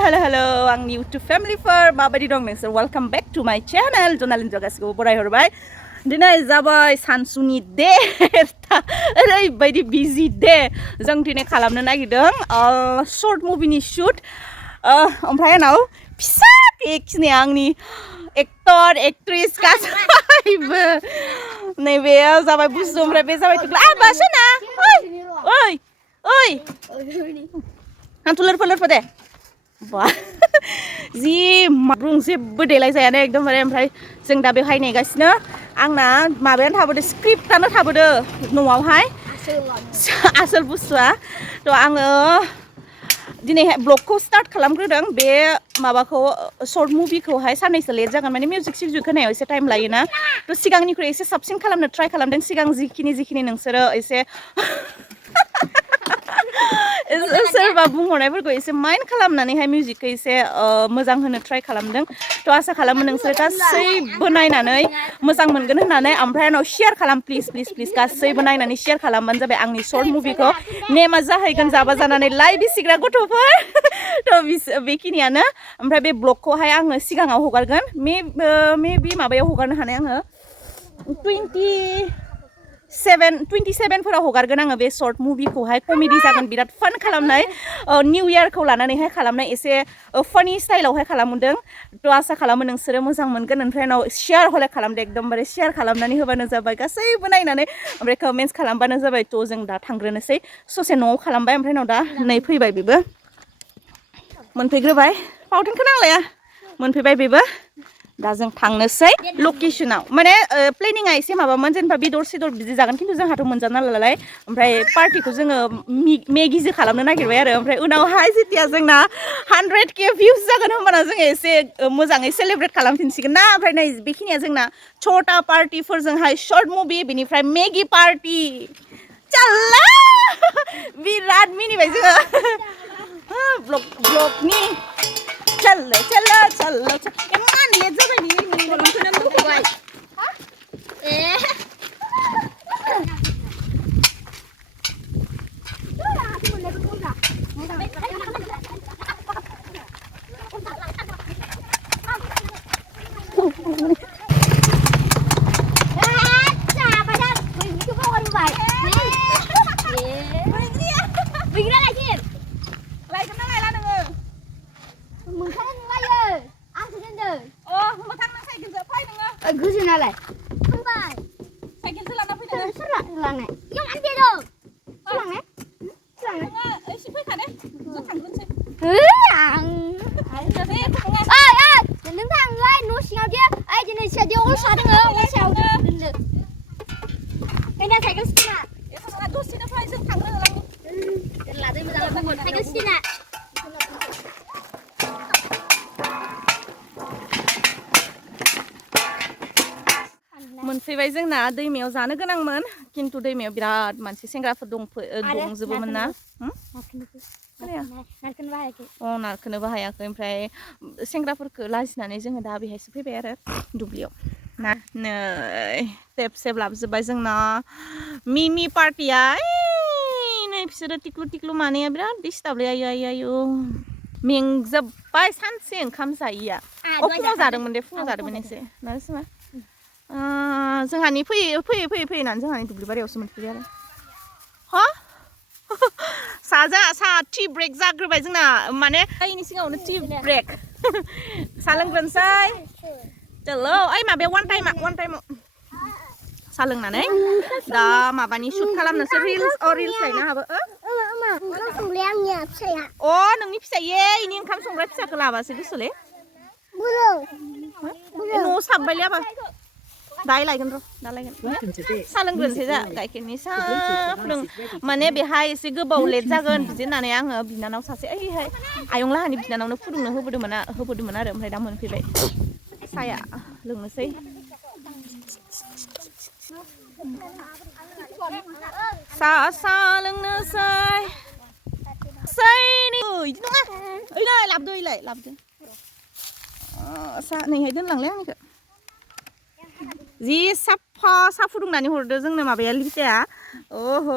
hello आंनि YouTube familyफोर माबायदि दं नोंसोर welcome back to my channel जनालिन गासिखौबो बराय हरबाय दिनै जाबाय सानसुनि डे ओरैबायदि बिजि डे जों दिनै खालामनो नागिरदों शर्ट मुभिनि शुट ओमफ्राय आंनाव फिसा बेखिनि आंनि एक्टर एक्ट्रेस गासैबो नैबे जाबाय बुस्थु ओमफ्राय बे जाबाय तुला बासना ओइ ओइ हान्थुलर फलर दे बा जि माब्रुं जेबो देलाय जायानो एकदमबारे ओमफ्राय जों दा बेवहाय नेगासिनो आंना माबायानो थाबोदो स्क्रिप्टआनो थाबोदो न'आवहाय आसोल बुस्थुआ थ' आङो दिनैहाय ब्लगखौ स्टार्ट खालामग्रोदों बे माबाखौ शर्ट मुभिखौहाय साननैसो लेट जागोन माने मिउजिक सिउजिक होनायाव एसे टाइम लायोना थ' सिगांनिख्रुइ एसे साबसिन खालामनो ट्राइ खालामदों सिगां जिखिनि नोंसोरो एसे सोरबा बुंहरनायफोरखौ एसे माइन्ड खालामनानैहाय मिउजिकखौ एसे मोजां होनो ट्राइ खालामदों थ' आसा खालामो नोंसोर गासैबो नायनानै मोजां मोनगोन होननानै ओमफ्राय आंनाव शेयार खालाम प्लिज गासैबो नायनानै शेयार खालामबानो जाबाय आंनि शर्ट मुभिखौ नेमा जाहैगोन जाबा जानानै लाइ बिसिग्रा गथ'फोर थ' बेखिनियानो ओमफ्राय बे ब्लगखौहाय आङो सिगाङाव हगारगोन मेबि माबायाव हगारनो हानाय आङो 27 फोराव हगारगोन आङो बे शर्ट मुभिखौहाय कमेडि जागोन बिराद फान खालामनाय निउ इयारखौ लानानैहाय खालामनाय एसे फानि स्टाइलावहाय खालामदों थ' आसा खालामो नोंसोरो मोजां मोनगोन ओमफ्राय उनाव शेयार हले खालामदो एकदमबारे शेयार खालामनानै होबानो जाबाय गासैबो नायनानै ओमफ्राय कमेन्ट्स खालामबानो जाबाय थ' जों दा थांग्रोनोसै ससे न'आव खालामबाय ओमफ्राय उनाव दा नै फैबाय बेबो मोनफैग्रोबाय फावथेनखौ नांलाया मोनफैबाय बेबो दा जों थांनोसै लकेसनाव माने प्लेनिंआ एसे माबामोन जेनेबा बेदर सेदर बिदि जागोन खिन्थु जोंहाथ' मोनजाना नालाय ओमफ्राय पार्टिखौ जोङो मेगिजों खालामनो नागिरबाय आरो ओमफ्राय उनावहाय जेथिया जोंना 100K भिउस जागोन होमबाना जोङो एसे मोजाङै सेलेब्रेट खालामफिनसिगोन ना ओमफ्राय नै बेखिनिया जोंना छोटा पार्टिफोरजोंहाय शर्ट मुभि बेनिफ्राय मेगि पार्टि चाल्ला बिराद मिनिबाय जोङो ब्लगनि चल्लो इमान लेट जाबाय नोंनि बलखौनो नुबाय गोजोनालाय थांबाय साइकेलसो लाना फैदों सोर लांनाय इयाव मान बेदो लांनाय लांनाय एसे फैखादे जों थांग्रोनोसै आं नों थांलाय न' सिङाव दे ओइ दिनै सादियाव अलसा दोङो अलसायाव दोनदो फैना साइकेल सिना एफा दसेनो फै जों थांनो होलांनि लादो मोजां बुंगोन साइकेल सिना मोनफैबाय जोंना दैमायाव जानो गोनांमोन खिन्थु दैमायाव बिराद मानसि सेंग्राफोर दंजोबोमोन ना नारखोनोबो हायाखै ओमफ्राय सेंग्राफोरखौ लाजिनानै जोङो दा बेहायसो फैबाय आरो दुब्लियाव ना नै टेप सेब लाबोजोब्बाय जोंना मिमि पार्टिया नै बिसोरो टिक्लु मानैया बिराद डिस्टार्बलै आयु मेंजोब्बाय सानसे ओंखाम जायैया फुङाव जादोंमोन एसे नासमा जोंहानि फैयै होननानै जोंहानि दुब्लि बारियावसो मोनफैबाय आरो हा सा टि ब्रेक जाग्रोबाय जोंना माने जायैनि सिगाङावनो टि ब्रेक सा लोंग्रोनोसै चलो ओइ माबाया वान टाइमाव सा लोंनानै दा माबानि शुट खालामनोसै रिल्स लायनो हाबो नोंनि फिसायै इनि ओंखाम संग्रा फिसाखौ लाबासो गोसोलै न'आव साबबायलै आबा दाय लायगोन र' दा लायगोन सा लोंग्रोनोसै जा गाइखेरनि सा फुदुं माने बेहाय एसे गोबाव लेट जागोन बिदि होननानै आङो बिनानाव सासे ओइहाय आयंलाहानि बिनानावनो फुदुंनो होबोदोंमोन आरो ओमफ्राय दा मोनफैबाय साया लोंनोसै सा लोंनोसै इदि नङा ओइलाय लाबोदो सा नैहाय दोनलांलाय आंनिखौ जि साफा सा फुदुंनानै हरदो जोंनो माबाया लिजाया ओहो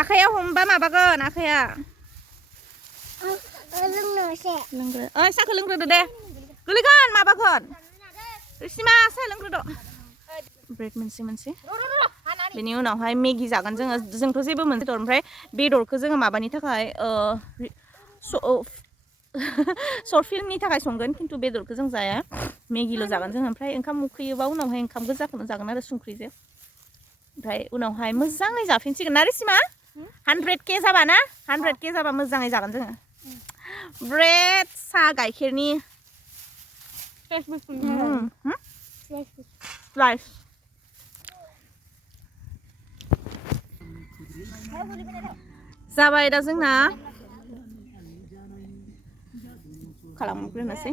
आखाइयाव हमबा माबागोन आखाइया लोंनोसै लोंग्रो साहाखौ लोंग्रोदो दे गोलैगोन माबागोन सिमा साहा लोंग्रोदो ब्रेड मोनसे बेनि उनावहाय मेगि जागोन जोंथ' जेबो मोनसे ओमफ्राय बेदरखौ जोङो माबानि थाखाय शर्ट फिल्मनि थाखाय संगोन खिन्थु बेदरखौ जों जाया मेगिल' जागोन जों ओमफ्राय ओंखाम उखैयोबा उनावहाय ओंखाम गोजाखौनो जागोन आरो संख्रिजों ओमफ्राय उनावहाय मोजाङै जाफिनसिगोन ना रिसिमा 100K जाबा ना 100K जाबा मोजाङै जागोन जोङो ब्रेड साहा गाइखेरनि स्लाइस जाबाय दा जोंना खालामग्रोनोसै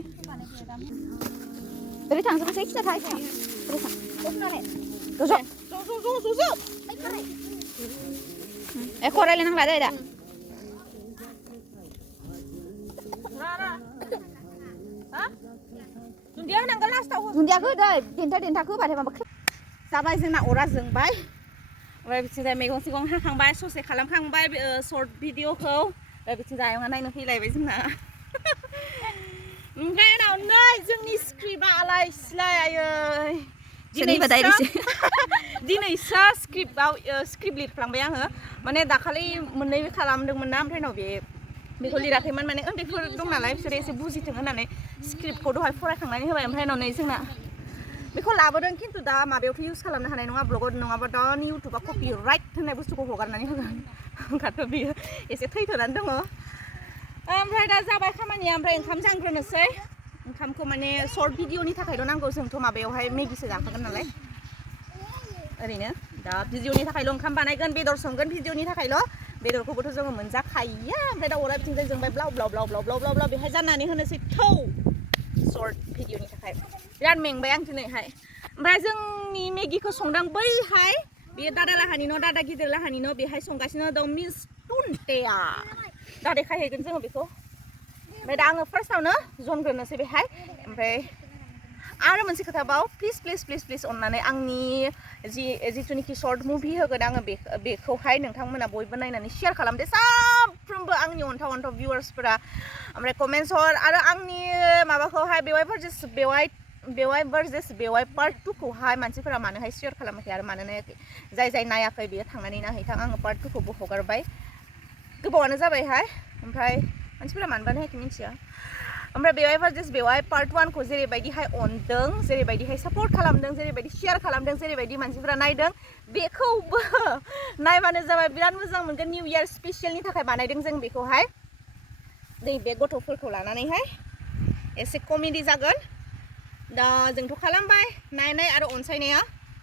ओरै थांजोबनोसै खिथा थाहै एख' रायलायनांला दे दा दुन्दिया होनांगोन लास्टाव दुन्दियाखौ होदो देन्थाखौ होबाथाय माबा जाबाय जोंना अरा जोंबाय ओमफ्राय बिथिंजाय मैगं सिगं हाखांबाय ससे खालामखांबाय सर्ट भिडिअखौ ओमफ्राय बिथिंजाय आयंआ नायनो फैलायबाय जोंना ओमफ्राय उनाव नै जोंनि स्क्रिप्टआ आलाय सिलाय आयै दिनैसो स्क्रिप्ट लिरफ्लांबाय आङो माने दाखालि मोननै खालामदोंमोन ना ओमफ्राय उनाव बेखौ लिराखैमोन माने उन्दैफोर दं नालाय बिसोरो एसे बुजिथों होननानै स्क्रिप्टखौ दहाय फरायखांनानै होबाय ओमफ्राय उनाव नै जोंना बेखौ लाबोदों खिन्थु दा माबायावथ' इउज खालामनो हानाय नङा ब्लगाव नङाबा दा इउटुबा कपि राइट होननाय बुस्थुखौ हगारनानै होगोन ओंखायनोथ' बियो एसे थैथ'नानै दङ ओमफ्राय दा जाबाय खामानिया ओमफ्राय ओंखाम जानग्रोनोसै ओंखामखौ माने सर्ट भिडिअनि थाखायल' नांगौ जोंथ' माबायावहाय मेगिसो जाखागोन नालाय ओरैनो दा भिडिअनि थाखायल' ओंखाम बानायगोन बेदर संगोन भिडिअनि थाखायल' बेदरखौबोथ' जोङो मोनजाखायो ओमफ्राय दा अरा बिथिंजाय जोंबाय ब्लाव ब्लाव ब्लाव ब्लाव ब्लाव ब्लाव बेहाय जाननानै होनोसै थौ सर्ट भिडिअनि थाखाय बिराद मेंबाय आं दिनैहाय ओमफ्राय जोंनि मेगिखौ संदां बैहाय बेयो दादा लाहानि न' दादा गिदिर लाहानि न' बेहाय संगासिनो दं मिस टुन्टेया दा देखायहैगोन जोङो बेखौ ओमफ्राय दा आङो फार्स्टआवनो जनग्रोनोसै बेहाय ओमफ्राय आरो मोनसे खोथाबाव प्लिज अननानै आंनि जिथुनिखि सर्ट मुभि होगोन आङो बेखौहाय नोंथांमोना बयबो नायनानै शेयार खालामदे साफ्रोमबो आंनि अनथाव भिउवार्सफोरा ओमफ्राय कमेन्ट्स हर आरो आंनि माबाखौहाय बेवाइ भार्सेस बेवाइ पार्ट 2 खौहाय मानसिफोरा मानोहाय शेयार खालामाखै आरो मानो नायाखै जाय नायाखै बेयो थांनानै नायहैथां आङो पार्ट 2 खौबो हगारबाय गोबावानो जाबायहाय ओमफ्राय मानसिफोरा मानोबा नायाखै मिन्थिया ओमफ्राय बेवाइ भार्सेस बेवाइ पार्ट 1 खौ जेरैबायदिहाय अनदों जेरैबायदिहाय सापर्ट खालामदों जेरैबायदि शेयार खालामदों जेरैबायदि मानसिफोरा नायदों बेखौबो नायबानो जाबाय बिराद मोजां मोनगोन निउ इयार स्पेसियेलनि थाखाय बानायदों जों बेखौहाय बे गथ'फोरखौ लानानैहाय एसे कमेडि जागोन दा जोंथ' खालामबाय नायनाय आरो अनसायनाया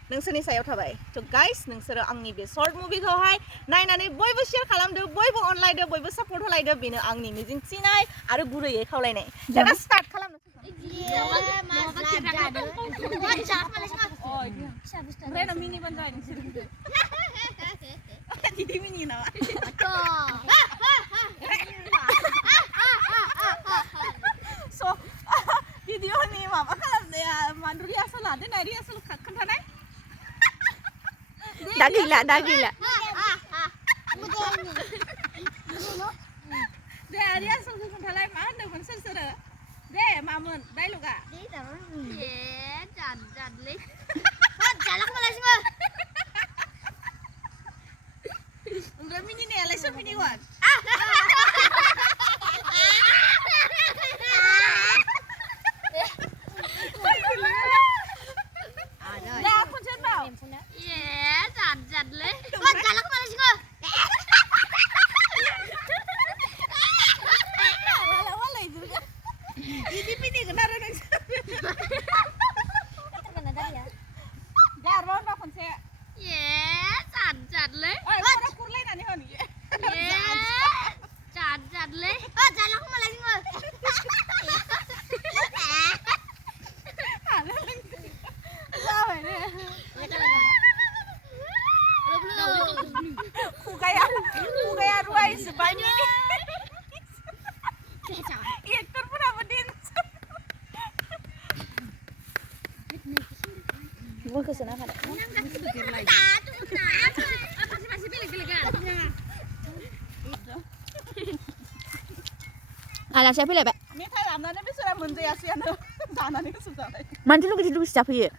नोंसोरनि सायाव थाबाय थ' गाइस नोंसोरो आंनि बे सर्ट मुभिखौहाय नायनानै बयबो शेयार खालामदो बयबो अनलायदो बयबो सापर्ट होलायदो बेनो आंनि मिजिंथिनाय आरो गुरैयै खावलायनाय दा स्टार्ट खालामनो भिडिअनि माबा खालामनाया मानदुरि आसल लादो नायरि आसल खोन्थानाय दा गैला दे आरि आसलखौ खोन्थालाय मा होनदोंमोन सोरो दे मामोन डायलगा जादलै ओमफ्राय मिनिनायालाय सोर मिनिगोन खुगाया रुवायजोब्बाय एक्टरफोराबो बलखौ सोना फादो आलासिया फैलायबाय मेथाइ लाबनानै बिसोरा मोनजायासैयानो जानानै गोसो जाबाय मानसि लुगैसो जाफैयो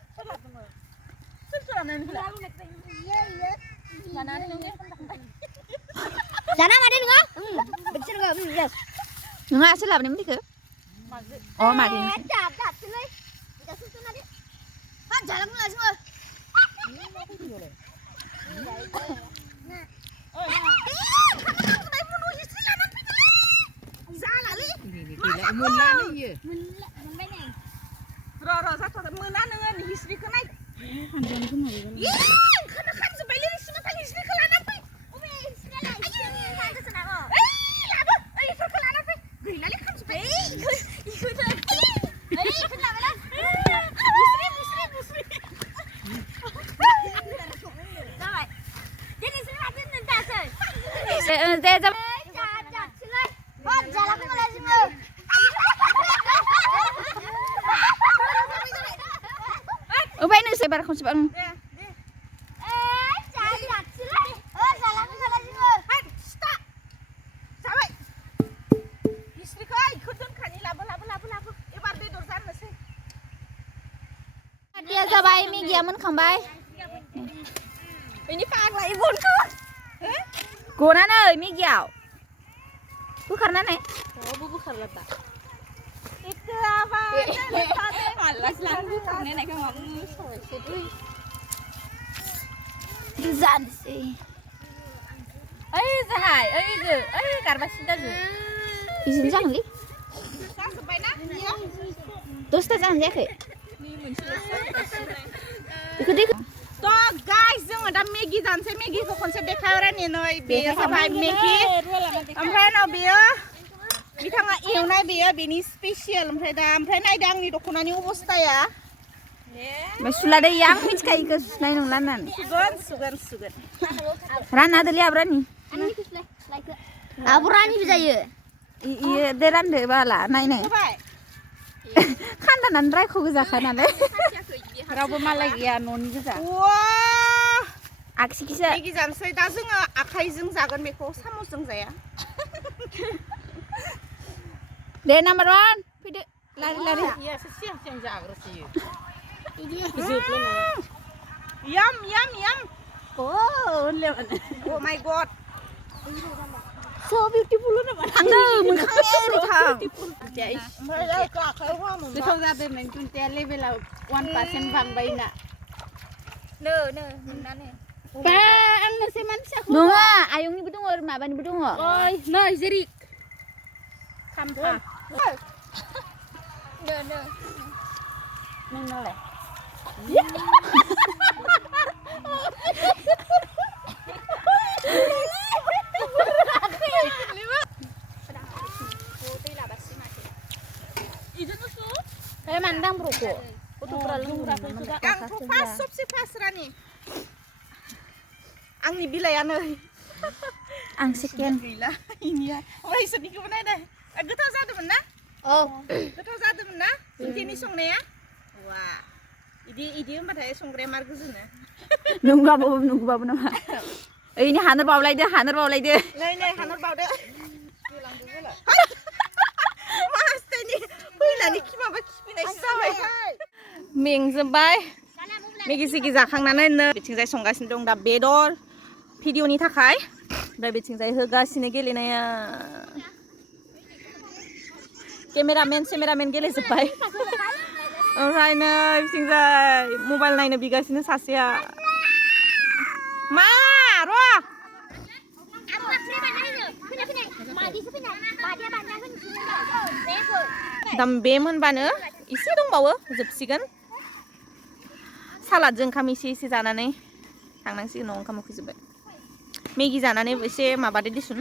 जाना मादे नोङो नोङा सोर लाबोनाय मेथाइखौ अ मादे र' जाथ'वाखै मोना नोङो हिस्ट्रिखौ नाय खानजोब्बायलै सिमोनथाल हिस्ट्रिखौ लाना फै लाबो इफोरखौ लाना फै गैलालै खानजोब्बाय दे जा ओमफ्राय नोंसोर बार खनसे जाबाय मेगिया मोनखांबाय गनानै मेगियाव बोखारनानै जानोसै ओइ जाहाय ओइ गारबासिनो दाजो इदिनो जागोनलै दसथा जानो जायाखै बेखौ दैखौ थ' गाइस जोङो दा मेगि जानोसै मेगिखौ खनसे देखायहरनि नै बेयो जाबाय मेगि ओमफ्राय उनाव बेयो बिथाङा एवनाय बेयो बेनि स्पेसियेल ओमफ्राय नायदो आंनि दख'नानि अबस्थाया सुलादे आं मिथिखायो इखौ सुनाय नंला होननानै सुगोन रानना होदोलै आबरानि आबरानिबो जायो इयो दे रानदो बाला नायनो खान्दानानै रायख' गोजाखा नालाय रावबो मालाय गैया न'नि गोजा आगसिखिसो मेगि जानोसै दा जोङो आखाइजों जागोन बेखौ सामसजों जाया दे नाम्बार 1 फैदो लारि याम oh my god so beautiful नामा थांदो मोखांया ओरै थां गोथाव जादों नों जुन्थिया लेभेला 1% बांबायना नोंनानो बा आंनोसै मानसिखौ नङा आयंनिबो दङ माबानिबो दङ ओइ नै जेरि खामफा नोंनालाय mandang broko सबसे फार्स्ट रानि आंनि बिलाइयानो आं सेकेन्ड गैला इनिया ओमफ्राय इसोरनिखौबो नायदो गोथाव जादोंमोन ना गोथाव जादोंमोन ना जोंनि संनाया वा इदि होनबाथाय संग्राया मार गोजोनो नंगौबाबो नामा ओइनि हानर बावलायदो नै हानर बावदो मास्टारनि फैनानै माबा खिफिनायसो जाबाय मेंजोबबाय मेगि सेगि जाखांनानै बिथिंजाय संगासिनो दं दा बेदर भिडिअनि थाखाय ओमफ्राय बिथिंजाय होगासिनो गेलेनाया केमेरामेन गेलेजोब्बाय ओमफ्राय नै बिथिंजाय मबाइल नायनो बिगासिनो सासेया मा र' दाम बे मोनबानो एसे दंबावो जोबसिगोन सालादजों ओंखाम एसे जानानै थांनांसिगोन न'आव ओंखाम उखैजोब्बाय मेगि जानानै एसे माबादो दिसुन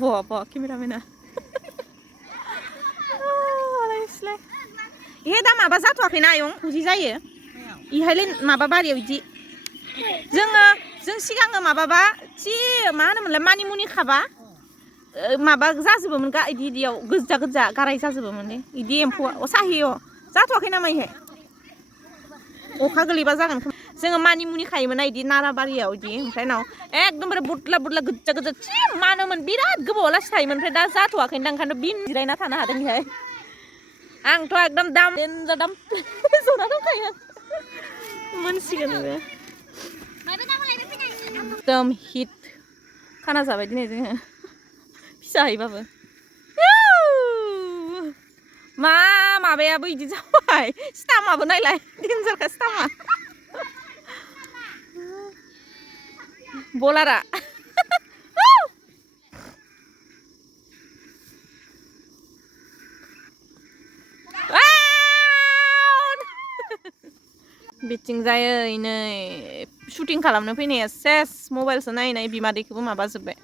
बहा केमेरामेना इहे दा माबा जाथ'वाखैना आयं बिदि जायो इहायलाय माबा बारियाव बिदि जों सिगाङो माबाबा मा होनोमोनलाय मानिमुनि खाबा माबा जाजोबोमोन इदियाव गोजा गाराय जाजोबोमोन इदि एम्फौआ साहियो जाथ'वाखै नामा इहे अखा गोलैबा जागोन जोङो मानिमुनि खायोमोन ना इदि नाराबारियाव इदि ओमफ्राय उनाव एकदमबारे बुदला बुदला गोज्जा गोज्जा जि मानोमोन बिराद गोबाव लासै थायोमोन ओमफ्राय दा जाथ'वाखैदां ओंखायनो बिन जिरायना थानो हादों इहाय आंथ' एकदम दाम देनजार दाम जना दंखायो मोनसिगोन बे एकदम हिट खाना जाबाय दिनै जोङो फिसाहैबाबो मा माबायाबो इदि जाबाय स्टामाबो नायलाय देनजारखा स्टामा बलारा बिथिं जायो नै शुटिं खालामनो फैनाया सेस मबाइलसो नायनाय बिमादैखौबो माबाजोब्बाय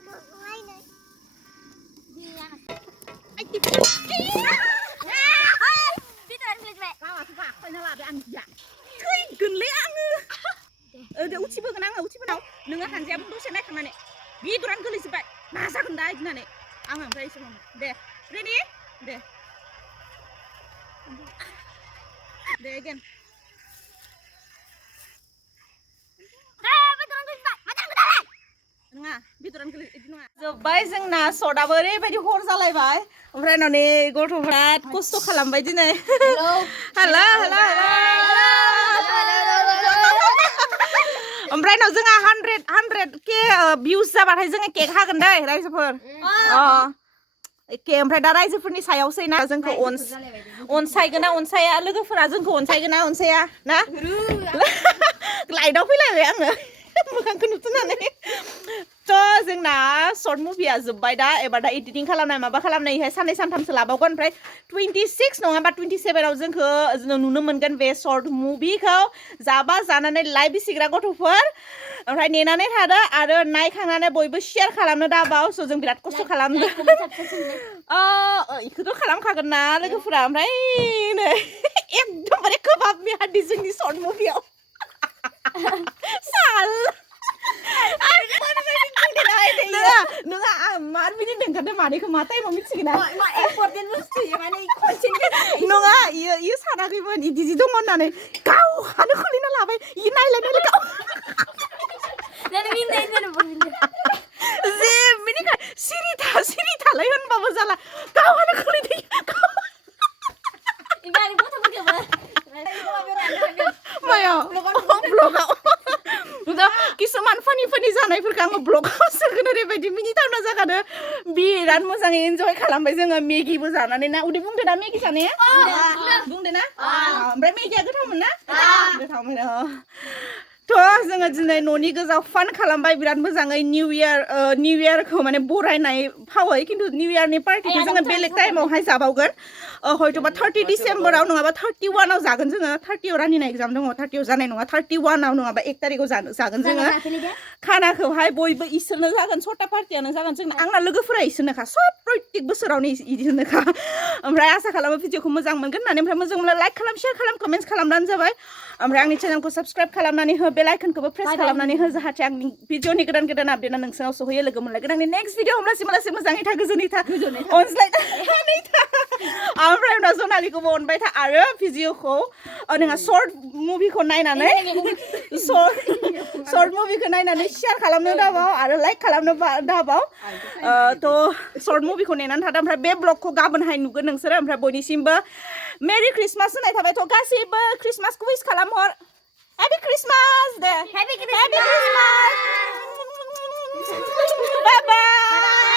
उथिबोगोन आङो उथिबोनाव नोङो हानजायाबो दसे नायखांनानै बेदरानो गोलैजोब्बाय मा जागोन दा होननानै आङो ओमफ्राय एसे दे रेडि दे एगेन नङा बेदरानो गोलै इदि नङा जोब्बाय जोंना सर्टआबो ओरैबायदि हर जालायबाय ओमफ्राय उनाव गथ'फ्रा खस्थ' खालामबाय दिनै हेल' ओमफ्राय उनाव जोंहा 100K भिउस जाबाथाय जोङो केक हागोन दै रायजोफोर केक ओमफ्राय दा रायजोफोरनि सायावसै ना जोंखौ अनसायगोन ना अनसाया लोगोफोरा जोंखौ अनसायगोन ना अनसाया ना लाइटआव फैलायबाय आङो मोखांखौ नुथुनानै थ' जोंना सर्ट मुभिया जोब्बाय दा एबार दा एडिटिं खालामनाय माबा खालामनायहाय साननै सानथामसो लाबावगोन ओमफ्राय 26 नङाबा 27आव जोंखौ नुनो मोनगोन बे सर्ट मुभिखौ जाबा जानानै लाइभ बिसिग्रा गथ'फोर ओमफ्राय नेनानै थादो आरो नायखांनानै बयबो शेयार खालामनो दाबाव स' जों बिराद खस्थ' खालामदों इखौथ' खालामखागोन ना लोगोफोरा ओमफ्राय नै एकदमबारे खोबाब मिहादि जोंनि सर्ट मुभियाव साल नोङा मार मिनिट ओंखारदों मादैखौ मा टाइमाव मिथिगोन नङा इयो सानाखैमोन इदि जि दङ होननानै गावहानो खुलिना लाबाय इयो नायलाय जे मिनिखाय सिरि थालाय होनबाबो जाला गावहानो खुलिदों मायाव ब्लगाव किसुमान फानि जानायफोरखौ आङो ब्लगाव सोगोन ओरैबायदि मिनिथावना जागानो बिराद मोजाङै एन्जय खालामबाय जोङो मेगिबो जानानै ना उदै बुंदो ना मेगि जानाया बुंदो ना ओमफ्राय मेगिया गोथावमोन ना गोथावमोन थ' जोङो दिनै न'नि गोजा फान खालामबाय बिराद मोजाङै निउ इयारखौ माने बरायनाय फावै खिन्थु निउ इयारनि पार्टिखौ जोङो बेलेग टाइमावहाय जाबावगोन हयथ'बा 30 डिसेम्बराव नङाबा 31आव जागोन जोङो 30आव रानिना एग्जाम दङ 30आव जानाय नङा 31आव नङाबा 1 तारिखआव जागोन जोङो खानाखौहाय बयबो इसोरनो जागोन 6टा पार्टियानो जागोन जोंना आंना लोगोफोरा इसोरनोखा सब प्रत्येक बोसोरावनो इसोरनोखा ओमफ्राय आसा खालामो भिडिअखौ मोजां मोनगोन होननानै ओमफ्राय मोजां मोनला लाइक खालाम शेयार खालाम कमेन्ट्स खालामनानै जाबाय ओमफ्राय आंनि चेनेलखौ साबस्क्राइब खालामनानै हो बेल आइकनखौबो प्रेस खालामनानै हो जाहाथे आंनि भिडिअनि गोदान आपडेटआ नोंसोरनाव सहैयो लोगो मोनलायगोन आंनि नेक्स्ट भिडिअ होमब्लासिम मोजाङै था गोजोनै था अनज्लायनानै था ओमफ्राय उनाव जनालिखौबो अनबाय था आरो भिडिअखौ नोंहा सर्ट मुभिखौ नायनानै सर्ट मुभिखौ नायनानै शेयार खालामनो दाबाव आरो लाइक खालामनो दाबाव थ' सर्ट मुभिखौ नेनानै थादों ओमफ्राय बे ब्लगखौ गाबोनहाय नुगोन नोंसोरो ओमफ्राय बयनिसिमबो मेरि क्रिसमास होनाय थाबाय थ' गासैबो क्रिसमासखौ wish खालामहर Happy Christmas! Happy Christmas! Bye bye!